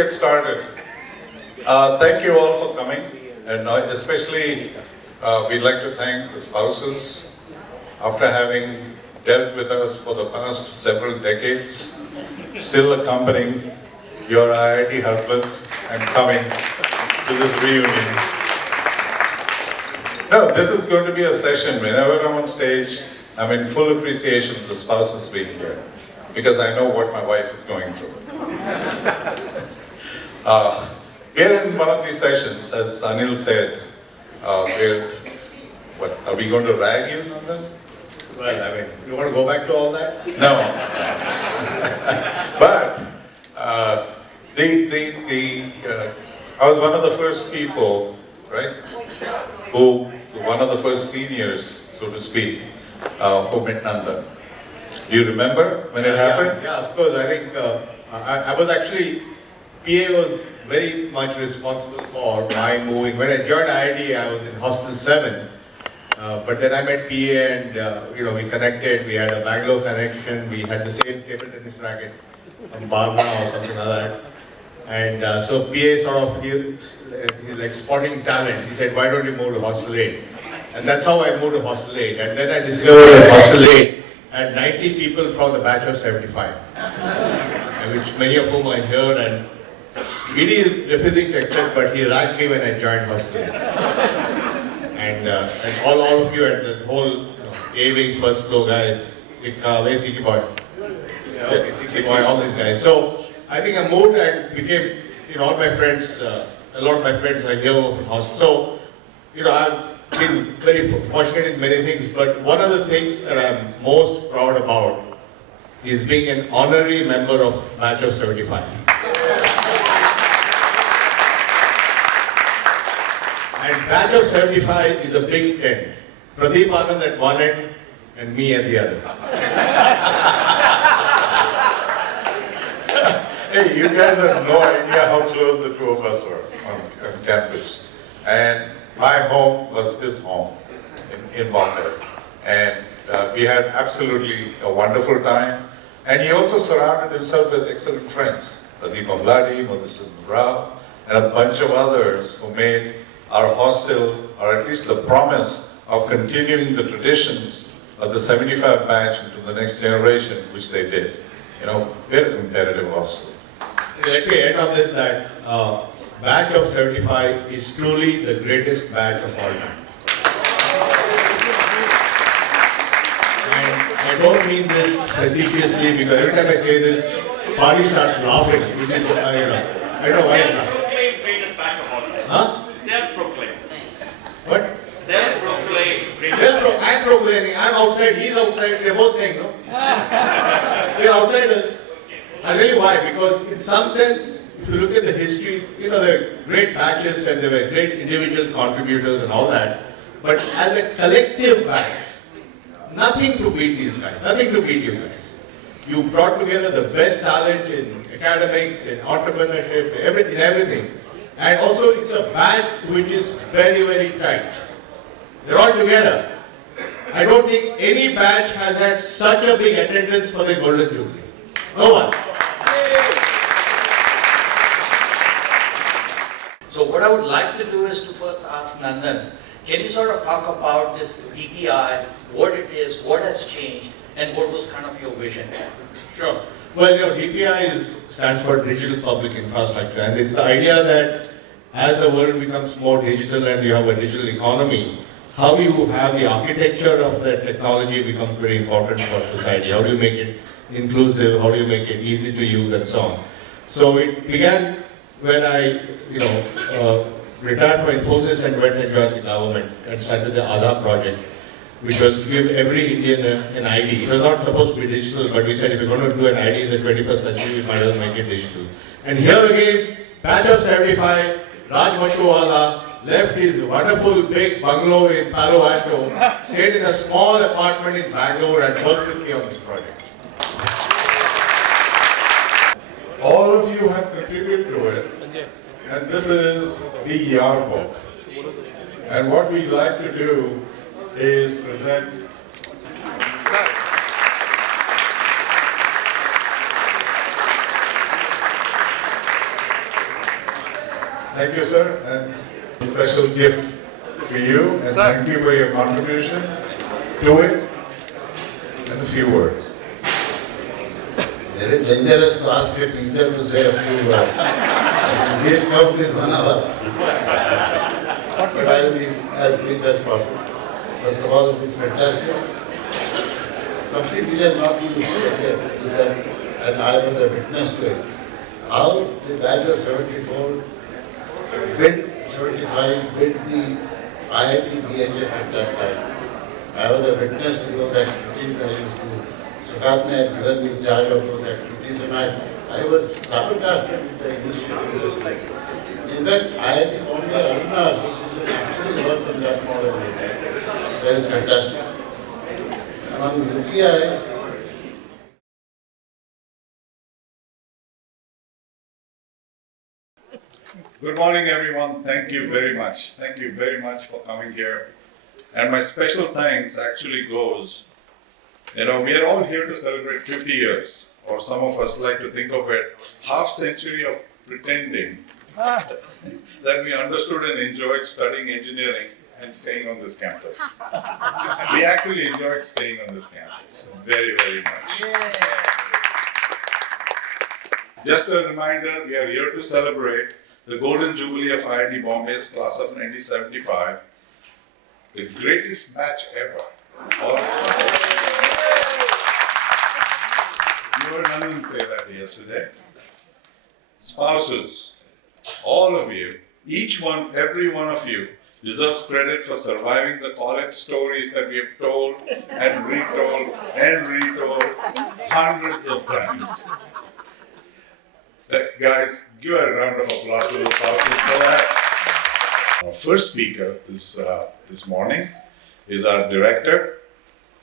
get started. Thank you all for coming, and especially we'd like to thank the spouses. After having dealt with us for the past several decades, still accompanying your IIT husbands and coming to this reunion. No, this is going to be a session. Whenever I'm on stage, I'm in full appreciation of the spouses being here, because I know what my wife is going through. We're in one of these sessions, as Anil said. Are we going to rag you on that? Well, I mean, you want to go back to all that? No. But I was one of the first people, right? One of the first seniors, so to speak, who met Nandan. Do you remember when it happened? Yeah, of course. I think I was actually, PA was very much responsible for my moving. When I joined IIT, I was in Hostel 7. But then I met PA and, we connected. We had a Bangalore connection. We had the same table tennis racket from Bhavna or something like that. And so PA sort of, he's like spotting talent. He said, why don't you move to Hostel 8? And that's how I moved to Hostel 8. And then I discovered that Hostel 8 had 90 people from the batch of 75. Which many of whom are here, and BD is refusing to accept, but he ranked me when I joined Hostel 8. And all of you at the whole A-Wing first floor guys, Sikka, where's Siki Boy? Yeah, okay, Siki Boy, all these guys. So I think I moved and became, all my friends, a lot of my friends are here from Hostel. So, I've been very fortunate in many things, but one of the things that I'm most proud about is being an honorary member of Batch of 75. And Batch of 75 is a big tent. Pradeep Anand at one end and me at the other. Hey, you guys have no idea how close the two of us were on campus. And my home was his home in Bombay. And we had absolutely a wonderful time. And he also surrounded himself with excellent friends. Pradeep Amladi, Madhusudan Rao, and a bunch of others who made our hostel, or at least the promise of continuing the traditions of the 75 batch into the next generation, which they did. We're a competitive hostel. Let me end on this, that batch of 75 is truly the greatest batch of all time. And I don't mean this facetiously, because every time I say this, Pari starts laughing, which is, I don't know why it's not. Self-proclaimed greatest batch of all time. Huh? Self-proclaimed. What? Self-proclaimed greatest. I'm proclaiming, I'm outside, he's outside, we're both saying, no? We're outsiders. I'll tell you why, because in some sense, if you look at the history, there were great batches and there were great individual contributors and all that. But as a collective batch, nothing to beat these guys, nothing to beat you guys. You brought together the best talent in academics, in entrepreneurship, in everything. And also it's a batch which is very, very tight. They're all together. I don't think any batch has had such a big attendance for the Golden Jubilee. No one. So what I would like to do is to first ask Nandan, can you sort of talk about this DPI, what it is, what has changed, and what was kind of your vision? Sure. Well, DPI stands for Digital Public Infrastructure, and it's the idea that as the world becomes more digital and you have a digital economy, how you have the architecture of the technology becomes very important for society. How do you make it inclusive? How do you make it easy to use, and so on? So it began when I, retired from Infosys and went and joined the government and started the Aadhaar project, which was to give every Indian an ID. It was not supposed to be digital, but we said if we're going to do an ID in the 21st century, we might as well make it digital. And here again, batch of 75, Raj Mashuwala left his wonderful big bungalow in Palo Alto, stayed in a small apartment in Bangalore and worked with me on this project. All of you have contributed to it, and this is the yearbook. And what we like to do is present Thank you, sir, and special gift for you, and thank you for your contribution to it, and a few words. Very dangerous to ask a teacher to say a few words. This talk is 1 hour. But I will be as brief as possible. First of all, it is fantastic. Something we are not going to say here is that, and I was a witness to it, how the batch of 74 built 75, built the IIT BHF at that time. I was a witness to those activities. I used to, Sukatna had given me charge of those activities, and I was flabbergasted with the initiative. In fact, IIT Bombay Alumni Association actually worked on that model. That is fantastic. And on UPI, Good morning, everyone. Thank you very much. Thank you very much for coming here. And my special thanks actually goes, we are all here to celebrate 50 years, or some of us like to think of it, half century of pretending that we understood and enjoyed studying engineering and staying on this campus. We actually enjoyed staying on this campus very, very much. Just a reminder, we are here to celebrate the Golden Jubilee of IIT Bombay's class of 1975, the greatest batch ever. You heard Nandan say that yesterday. Spouses, all of you, each one, every one of you, deserves credit for surviving the college stories that we have told and retold hundreds of times. Guys, give a round of applause to the spouses for that. Our first speaker this morning is our director,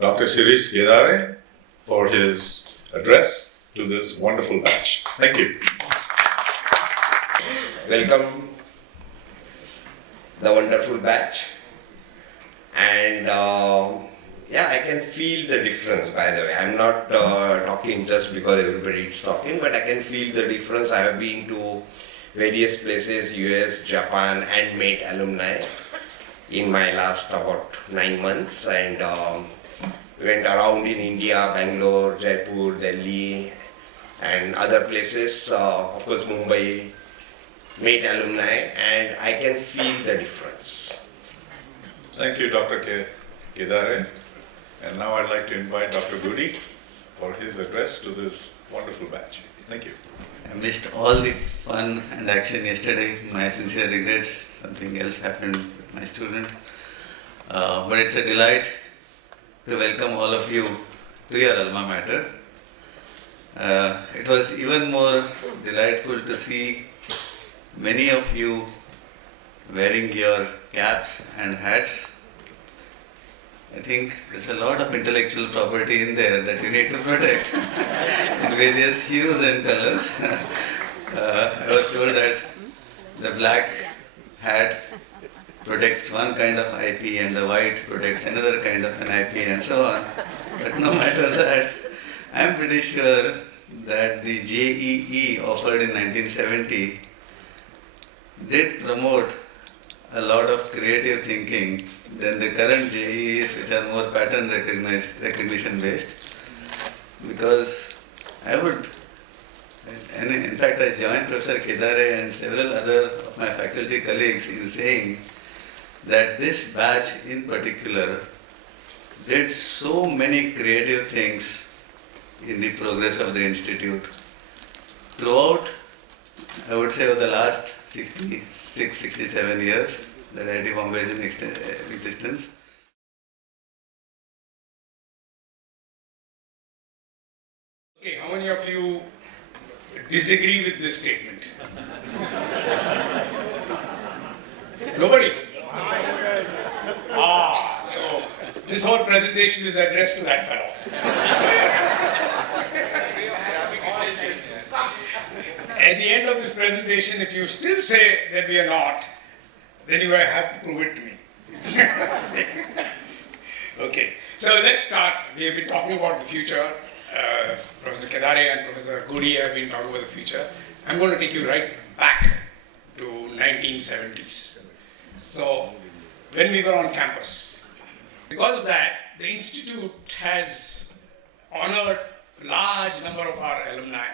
Dr. Shirish Kedare, for his address to this wonderful batch. Thank you. Welcome the wonderful batch, and I can feel the difference, by the way. I'm not talking just because everybody is talking, but I can feel the difference. I have been to various places, US, Japan, and met alumni in my last about 9 months, and went around in India, Bangalore, Jaipur, Delhi, and other places, of course Mumbai, met alumni, and I can feel the difference. Thank you, Dr. Kedare. And now I'd like to invite Dr. Goody for his address to this wonderful batch. Thank you. I missed all the fun and action yesterday. My sincere regrets. Something else happened with my student. But it's a delight to welcome all of you to your alma mater. It was even more delightful to see many of you wearing your caps and hats. I think there's a lot of intellectual property in there that you need to protect in various hues and colors. I was told that the black hat protects one kind of IP and the white protects another kind of an IP and so on. But no matter that, I'm pretty sure that the JEE offered in 1970 did promote a lot of creative thinking than the current JEEs, which are more pattern recognition based. Because I would, and in fact I joined Professor Kedare and several other of my faculty colleagues in saying that this batch in particular did so many creative things in the progress of the institute. Throughout, I would say over the last 66, 67 years that IIT Bombay is in existence. Okay, how many of you disagree with this statement? Nobody? So this whole presentation is addressed to that fellow. At the end of this presentation, if you still say that we are not, then you have to prove it to me. Okay, so let's start. We have been talking about the future. Professor Kedare and Professor Goody have been talking about the future. I'm going to take you right back to 1970s. So when we were on campus. Because of that, the Institute has honored a large number of our alumni.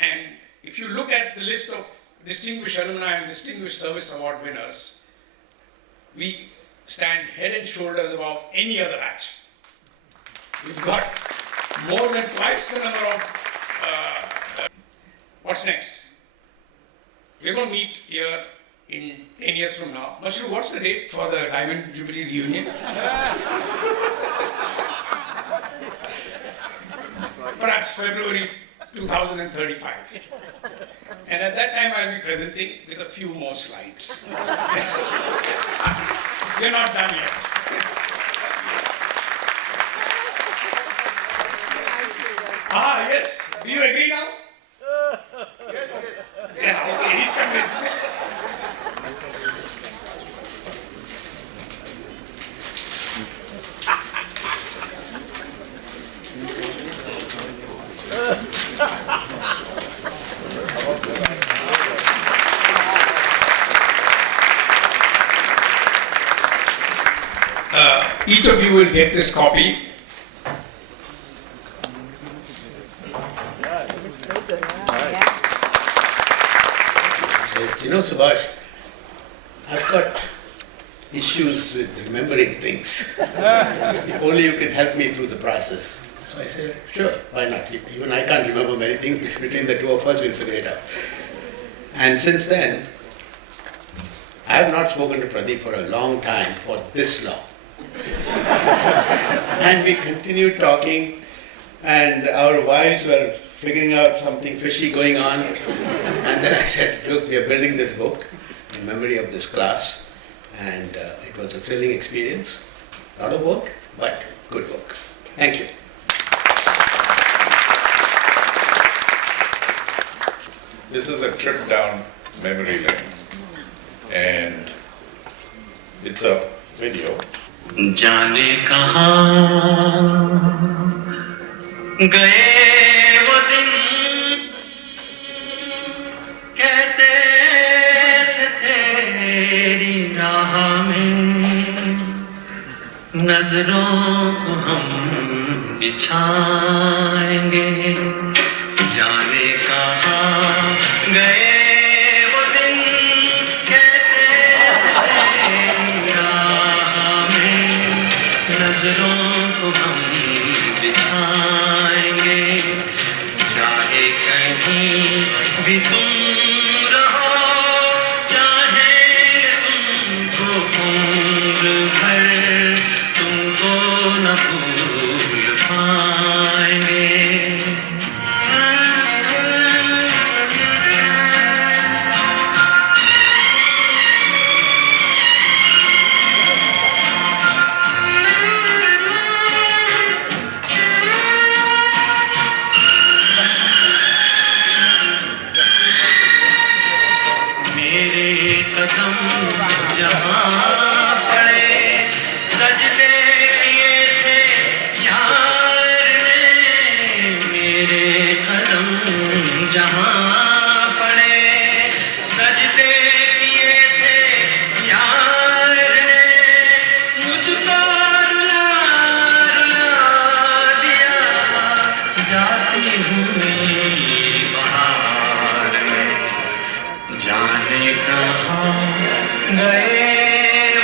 And if you look at the list of distinguished alumni and distinguished service award winners, we stand head and shoulders above any other batch. We've got more than twice the number of. What's next? We're going to meet here in 10 years from now. Mashru, what's the date for the Diamond Jubilee reunion? Perhaps February 2035. And at that time I'll be presenting with a few more slides. We're not done yet. Yes. Do you agree now? Yes. Yeah, okay, he's convinced. Each of you will get this copy. So, Subhash, I've got issues with remembering things. If only you can help me through the process. So I said, sure, why not? Even I can't remember many things. Between the two of us, we'll figure it out. And since then, I have not spoken to Pradeep for a long time, for this long. And we continued talking, and our wives were figuring out something fishy going on. And then I said, look, we are building this book in memory of this class. And it was a thrilling experience. A lot of work, but good work. Thank you. This is a trip down memory lane, and it's a video. जाने कहाँ गए वो दिन कहते थे तेरी राह में नजरों को हम बिछाएंगे जाने कहाँ गए वो दिन कहते तेरी राह में नजरों को हम बिछाएंगे चाहे कहीं भी तुम रहो चाहे तुमको उम्र भर तुमको न भूल पाएंगे कदम जहाँ पड़े सजदे किए थे यार ने मेरे कदम जहाँ पड़े सजदे किए थे यार ने मुझको रुला रुला दिया जाती हुई बहार में जाने कहाँ गए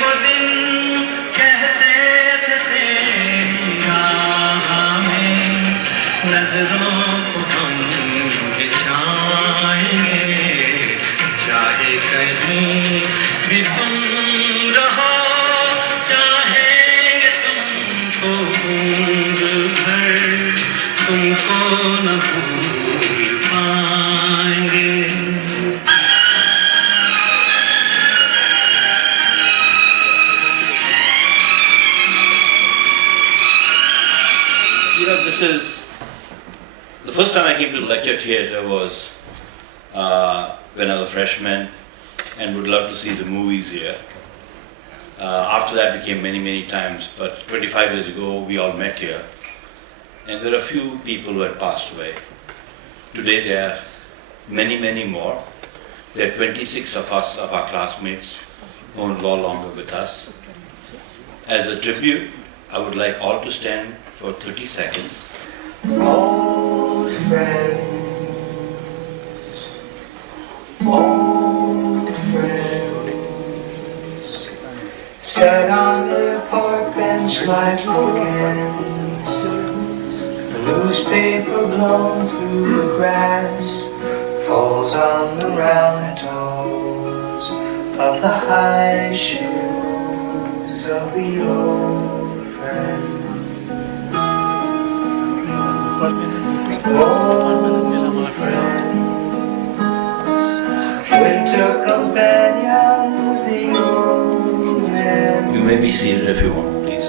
वो दिन कहते थे तेरी राह में नजरों को हम बिछाएंगे चाहे कहीं भी तुम रहो चाहे तुमको उम्र भर तुमको न भूल पाएंगे This is the first time I came to the lecture theatre was when I was a freshman and would love to see the movies here. After that we came many times, but 25 years ago we all met here and there are a few people who had passed away. Today there are many more There are 26 of us, of our classmates, who are no longer with us. As a tribute, I would like all to stand for 30 seconds. Old friends, sat on the park bench like bookends, the newspaper blown through the grass falls on the round toes of the high shoes of the old friend. Winter companions, the old men, You may be seated if you want, please.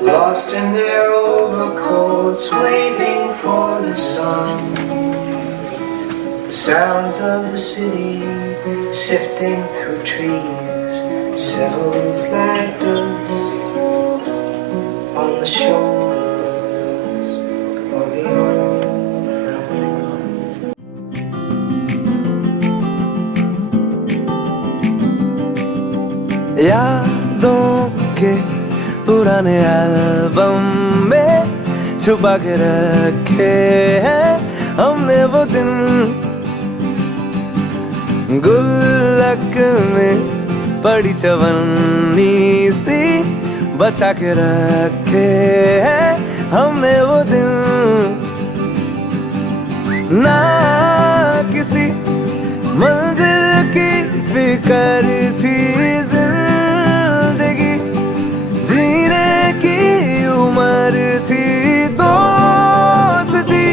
lost in their overcoats, waiting for the sun. The sounds of the city sifting through trees settles like dust on the shoulders of the old. यादों के पुराने album में छुपा के रखे हैं हमने वो दिन, गुल्लक में पड़ी चवन्नी सी बचा के रखे हैं हमने वो दिन। ना किसी मंजिल की फिकर थी, जिंदगी जीने की उम्र थी, दोस्ती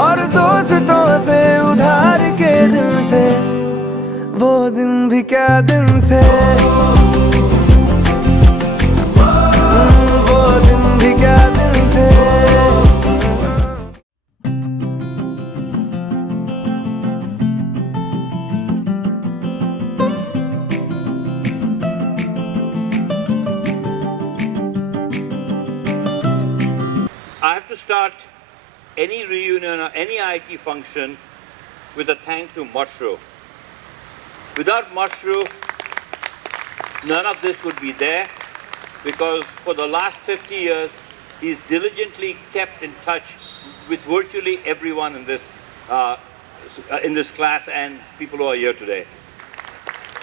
और दोस्तों से उधार के दिन थे, वो दिन भी क्या दिन थे, वो दिन भी क्या दिन थे। I have to start any reunion or any IT function with a thank to Mushro. Without Mushro, none of this would be there, because for the last 50 years, he's diligently kept in touch with virtually everyone in this class and people who are here today.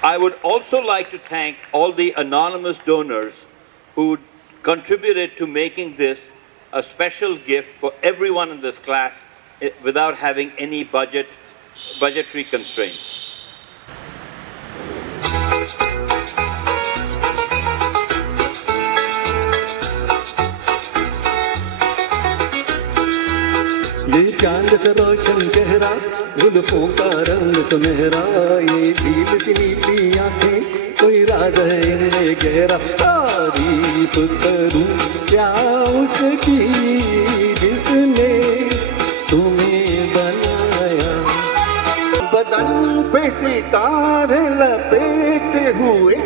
I would also like to thank all the anonymous donors who contributed to making this a special gift for everyone in this class without having any budgetary constraints. ये चांद सा रोशन चेहरा, जुल्फों का रंग सुनहरा, ये भील सी नीली आंखें, कोई राज है इनमें गहरा। तारीफ करूं क्या उसकी जिसने तुम्हें बनाया। बदन पे सितारे लपेटे हुए,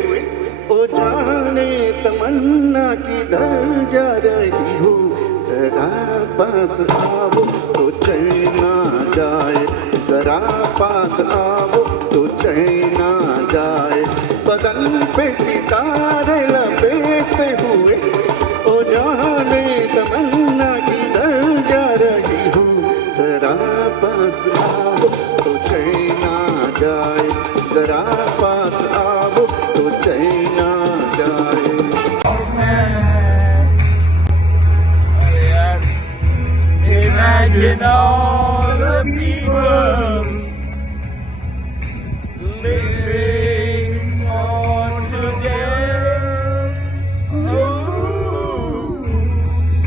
ओ जाने तमन्ना किधर जा रही हो। जरा पास आओ तो चैन जाए, जरा पास आओ तो चैन जाए। बदन पे सितारे लपेटे हुए, ओ जाने तमन्ना किधर जा रही हो। जरा पास आओ तो चैन जाए, जरा पास आओ तो चैन जाए। Imagine all the people living all together. Oh,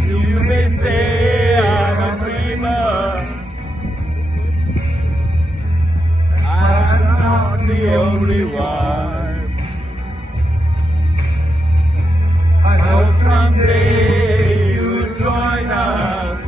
you may say I'm a dreamer. I'm not the only one. I hope someday you'll join us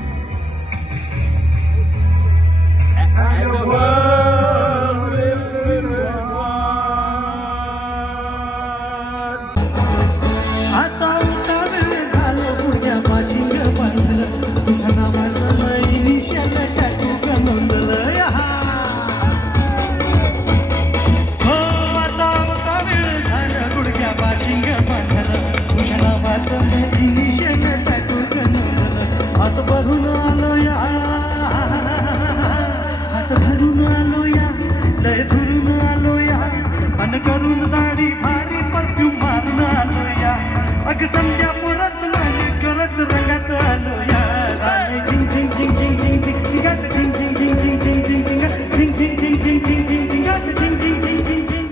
संध्या पुरत माझी करत रंगात आलो या झाले झिंग झिंग झिंग झिंग झिंग झिंग झिंगात झिंग झिंग झिंग झिंग झिंग झिंग झिंगात झिंग झिंग झिंग झिंग झिंग झिंग झिंगात झिंग झिंग झिंग झिंग झिंग.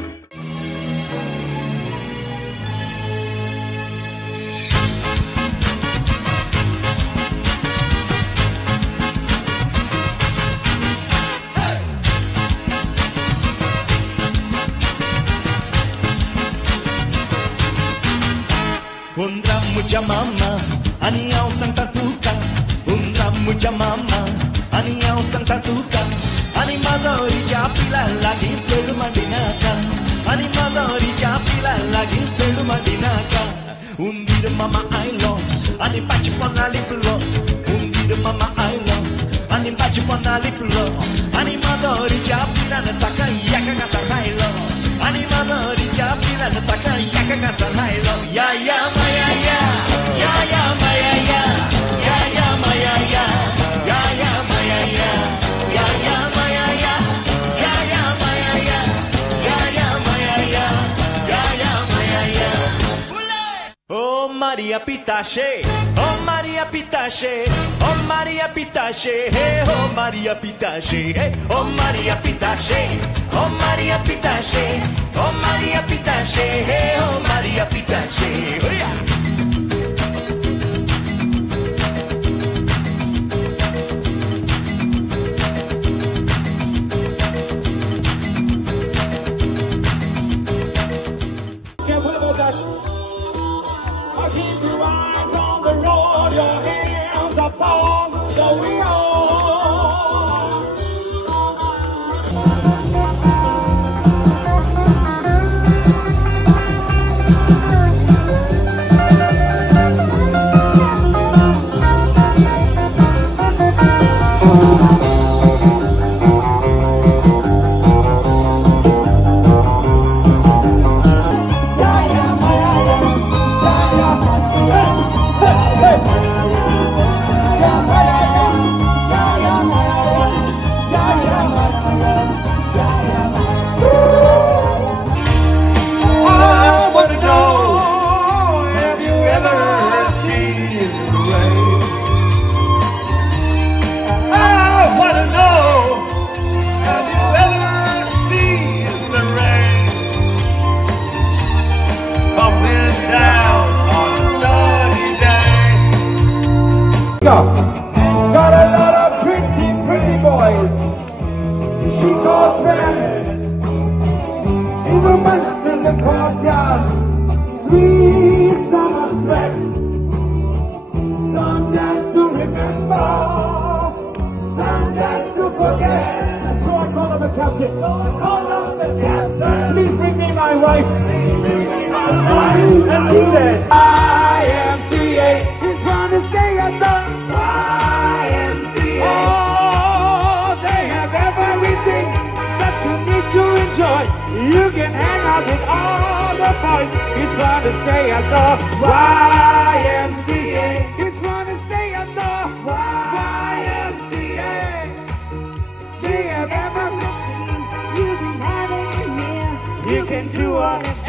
Mucha mama, ani au santa tuka. Mucha mama, ani au santa tuka. Ani mazoriच्या पिला लागी फेड मदिनाका. Ani mazoriच्या पिला लागी fade मदिनाका. Undir mama I love, ani baci pona liplo. Undir mama I love, ani baci pona liplo. Ani mazoriच्या पिला taka yaka kasa hailo. Ani mazoriच्या पिला taka yaka kasa hailo. Ya ya maya ya. Ya ya maya ya, ya ya maya ya, ya ya maya ya, ya ya maya ya, ya ya maya ya, ya ya maya ya, ya ya maya ya. Oh Maria Pitache, oh Maria Pitache, oh Maria Pitache, hey oh Maria Pitache, hey oh Maria Pitache, oh Maria Pitache, oh Maria Pitache, hey oh Maria Pitache. Oh yeah. Keep your eyes on the road, your hands upon the wheel. Got a lot of pretty, pretty boys. She calls friends. Even months in the courtyard. Sweet summer sweat. Some dance to remember. Some dance to forget. So I call up the captain. Call up the captain. Please bring me my wife. And she said, IMCA is trying to stay at the YMCA. Oh, they have everything that you need to enjoy. You can hang out with all the boys. It's fun to stay at the YMCA. It's fun to stay at the YMCA. They have everything you can have in here. You can do whatever